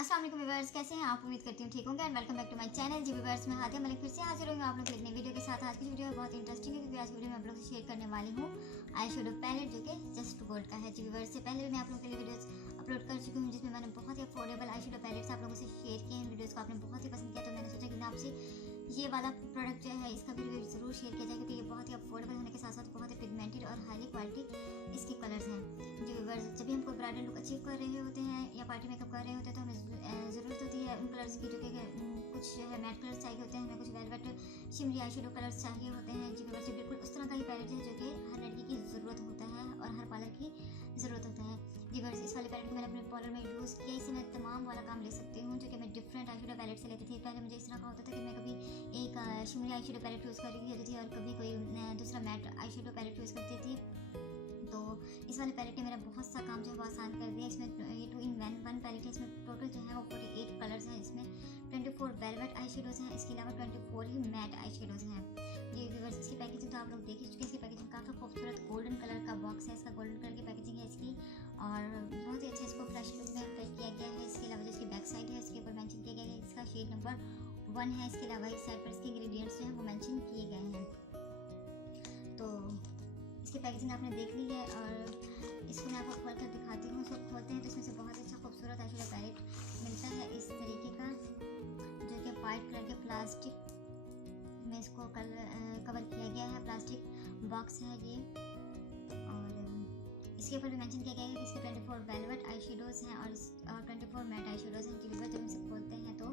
अस्सलाम वालेकुम व्यूअर्स, कैसे हैं आप? उम्मीद करती हूँ ठीक होंगे and welcome back to my channel जी व्यूअर्स। मैं हादिया मलिक फिर से हाजिर हूँ आप लोग के नई वीडियो के साथ। आज की वीडियो बहुत इंटरेस्टिंग है क्योंकि आज वीडियो में आप लोग से शेयर करने वाली हूँ आई शेडो पैलेट जो कि जस्ट गोल्ड का है जी व्यूअर्स। से पहले भी मैं आप लोगों के लिए वीडियोस अपलोड कर चुकी हूँ जिसमें मैंने बहुत ही अफोर्डेबल आई शेडो पैलेट्स आप लोगों से शेयर किए हैं। वीडियोज़ को आपने बहुत ही पसंद किया तो मैंने सोचा कि मैं आपसे ये वाला प्रोडक्ट जो है इसका भी रिव्यू जरूर शेयर किया जाए क्योंकि ये बहुत ही अफोर्डेबल होने के साथ साथ बहुत ही पिगमेंटेड और हाईली क्वालिटी इसके कलर्स हैं जी व्यूअर्स। जब भी हम कोई ब्राइडल लुक अचीव कर रहे होते हैं या पार्टी मेकअप कर रहे होते हैं तो हमें ज़रूरत होती है उन कलर्स की जो कि कुछ जो है मैट कलर्स चाहिए होते हैं, हमें कुछ velvet shimmery eye shadow colours चाहिए होते हैं जी व्यूअर्स। बिल्कुल उस तरह का ही पैलेट है जो कि हर लड़की की ज़रूरत होता है और हर पार्लर की ज़रूरत होता है जी व्यूअर्स। इस वाले पैलेट को मैंने अपने पार्लर में यूज़ किया, इससे मैं तमाम वाला काम ले सकती हूँ जो कि मैं डिफरेंट आई शेडो पैलेट से लेती थी। पहले मुझे इस तरह का होता था कि मैं कभी एक shimmery eye shadow palette use कर रही होती थी और कभी कोई दूसरा matte eye shadow palette use करती थी। तो इस वाले पैलेट ने मेरा बहुत सा काम जो है वो आसान कर दिया। इसमें ये 2-in-1 पैलेट है। इसमें टोटल जो है वो 48 कलर्स हैं। इसमें 24 वेलवेट आई शेडोज़ हैं, इसके अलावा 24 ही मैट आई शेडोज़ हैं ये व्यूअर्स। इसकी पैकेजिंग तो आप लोग देख ही चुके हैं। इसकी पैकेजिंग काफ़ी खूबसूरत गोल्डन कलर का बॉक्स है, इसका गोल्डन कलर की पैकेजिंग है इसकी और बहुत ही अच्छा इसको फ्लैश लुक में पैक किया गया है। इसके अलावा जो इसकी बैक साइड है इसके ऊपर मैंशन किया गया है इसका शेड नंबर 1 है। इसके अलावा इस साइड पर इसके इंग्रेडिएंट्स जो हैं वो मैंशन किए गए हैं। तो इसकी पैकेजिंग आपने देख ली है और इसको मैं आपको खोल कर दिखाती हूँ। इसको खोलते हैं तो इसमें से बहुत अच्छा खूबसूरत आई शेडो पैलेट मिलता है इस तरीके का जो कि वाइट कलर के प्लास्टिक में इसको कवर किया गया है। प्लास्टिक बॉक्स है ये और इसके ऊपर भी मेंशन किया गया है कि इसके 24 वेलवेट आई शेडोज़ हैं और 24 मैट आई शेडोज़ हैं। जब इसे खोलते हैं तो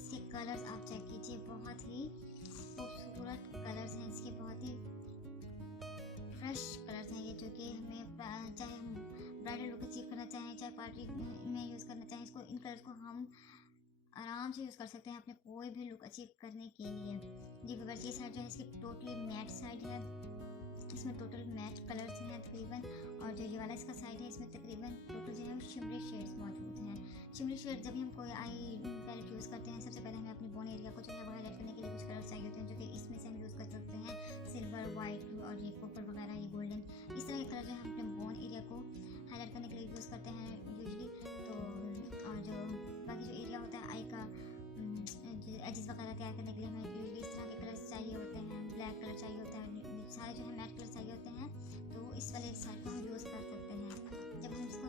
इसके कलर्स आप चेक कीजिए, बहुत ही खूबसूरत कलर्स हैं इसके, बहुत ही फ्रेश कलर्स हैं ये जो कि हमें चाहे हम ब्राइडल लुक अचीव करना चाहें चाहे पार्टी में यूज़ करना चाहें इसको इन कलर्स को हम आराम से यूज़ कर सकते हैं अपने कोई भी लुक अचीव करने के लिए जी व्यूअर्स। ये साइड जो है इसकी टोटली मैट साइड है, इसमें टोटल मैट कलर्स हैं तकरीबन और जो ये वाला इसका साइड है इसमें तकरीबन टोटल जो है शिमरी शेड्स मौजूद हैं। शिमरी शेड जब भी हम कोई आई पैलेट यूज़ करते हैं सबसे पहले हमें अपनी बोन एरिया को जो है वो हाईलाइट करने के लिए कुछ कलर्स चाहिए होते हैं जो कि इसमें से हम यूज़ कर सकते हैं, सिल्वर, वाइट और ये पर्पल वगैरह, ये गोल्डन, इस तरह के कलर जो है हम अपने बोन एरिया को हाईलाइट करने के लिए यूज़ करते हैं यूजली। तो और जो बाकी जो एरिया होता है आई का एजेस वगैरह तैयार करने के लिए हमें यूजली इस तरह के कलर्स चाहिए होते हैं, ब्लैक कलर चाहिए होता है, सारे जो है मैट कलर चाहिए होते हैं। तो इस वाले साइड को हम यूज़ कर सकते हैं जब हम इसको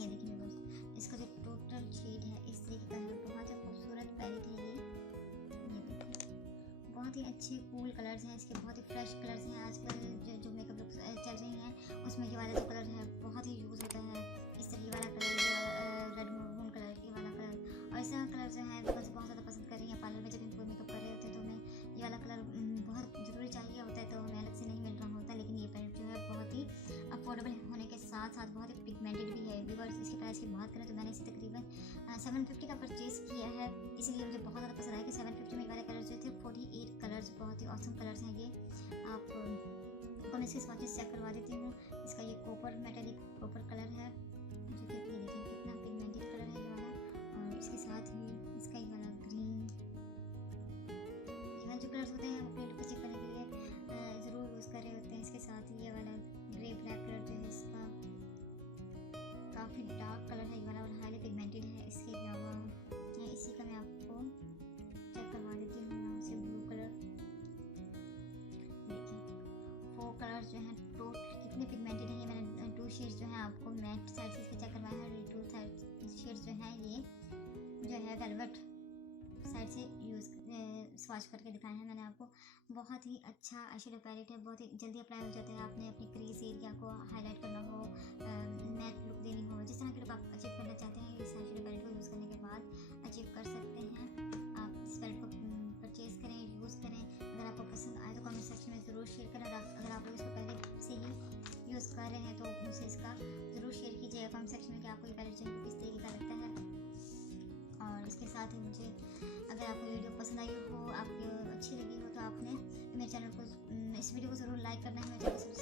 ये देखिए बस इसका जो टोटल शेड है इस तरीके का है, बहुत ही खूबसूरत पैलेट है ये देखिए, बहुत ही अच्छे कूल कलर्स हैं इसके, बहुत ही फ्रेश कलर्स हैं। आजकल जो मेकअप लुक्स चल रही हैं उसमें ये वाला जो कलर है बहुत ही यूज़ होता है, इस तरह वाला कलर, रेड मून कलर के वाला कलर और इस तरह कलर जो है बहुत ज़्यादा पसंद कर रही हैं पार्लर में। जब हम कोई मेकअप कर रहे होते हैं तो हमें ये वाला कलर बहुत ज़रूरी चाहिए होता है तो हमें अलग से नहीं मिल रहा होता, लेकिन ये पैलेट जो है बहुत ही अफोर्डेबल होने के साथ साथ बहुत ही पिगमेंटेड भी है व्यूअर्स। इसके प्राइस की बात करें तो मैंने इसे तकरीबन 750 का परचेज़ किया है, इसलिए मुझे बहुत ज़्यादा पसंद आया कि 750 में वाले कलर्स जो थे 48 कलर्स बहुत ही ऑसम कलर्स हैं ये। आपको मैं इसके स्वॉचेस चेक करवा देती हूँ। इसका ये कॉपर मेटेलिक कॉपर कलर है जो कि ये देखिए कितना पिगमेंटेड कलर है ये वाला और इसके साथ ही इसका ये वाला ग्रीन, ये जो कलर्स होते हैं हम अपने लुक को चेक करने के लिए ज़रूर यूज़ कर रहे होते हैं। इसके साथ ही ये वाला ग्रे ब्लैक कलर जो है इसका काफ़ी डार्क कलर है ये वाला और हाईली पिगमेंटेड है। इसके अलावा इसी का मैं आपको चेक करवा देती हूँ यहाँ से ब्लू कलर, देखिए 4 कलर्स जो हैं टोटल कितने पिगमेंटेड हैं। ये मैंने 2 शेड्स जो हैं आपको मैट साइड से इसके चेक करवाया है और 2 शेड्स जो हैं ये जो है वेलवेट साइड से यूज़ स्वॉच करके दिखाया है मैंने आपको। बहुत ही अच्छा आई शेडो पैलेट है, बहुत ही जल्दी अप्लाई हो जाता है। आपने अपनी क्रीज एरिया को हाईलाइट करना हो, मैट लुक देनी हो, जिस तरह की लुक आप अचीव करना चाहते हैं इस आई शेडो पैलेट को यूज़ करने के बाद अचीव कर सकते हैं। आप इस पैलेट को परचेज़ करें, यूज़ करें। अगर आपको पसंद आए तो कमेंट सेक्शन में ज़रूर शेयर करें। अगर आप लोग इसको पहले से ही यूज़ कर रहे हैं तो मुझसे इसका ज़रूर शेयर कीजिएगा कमेंट सेक्शन में कि आपको ये पैलेट जो है किस तरीके का लगता है। और इसके साथ ही मुझे अगर आपको वीडियो पसंद आई हो, आपको अच्छी लगी हो तो आपने मेरे चैनल को इस वीडियो को ज़रूर लाइक करना है, मेरे चैनल को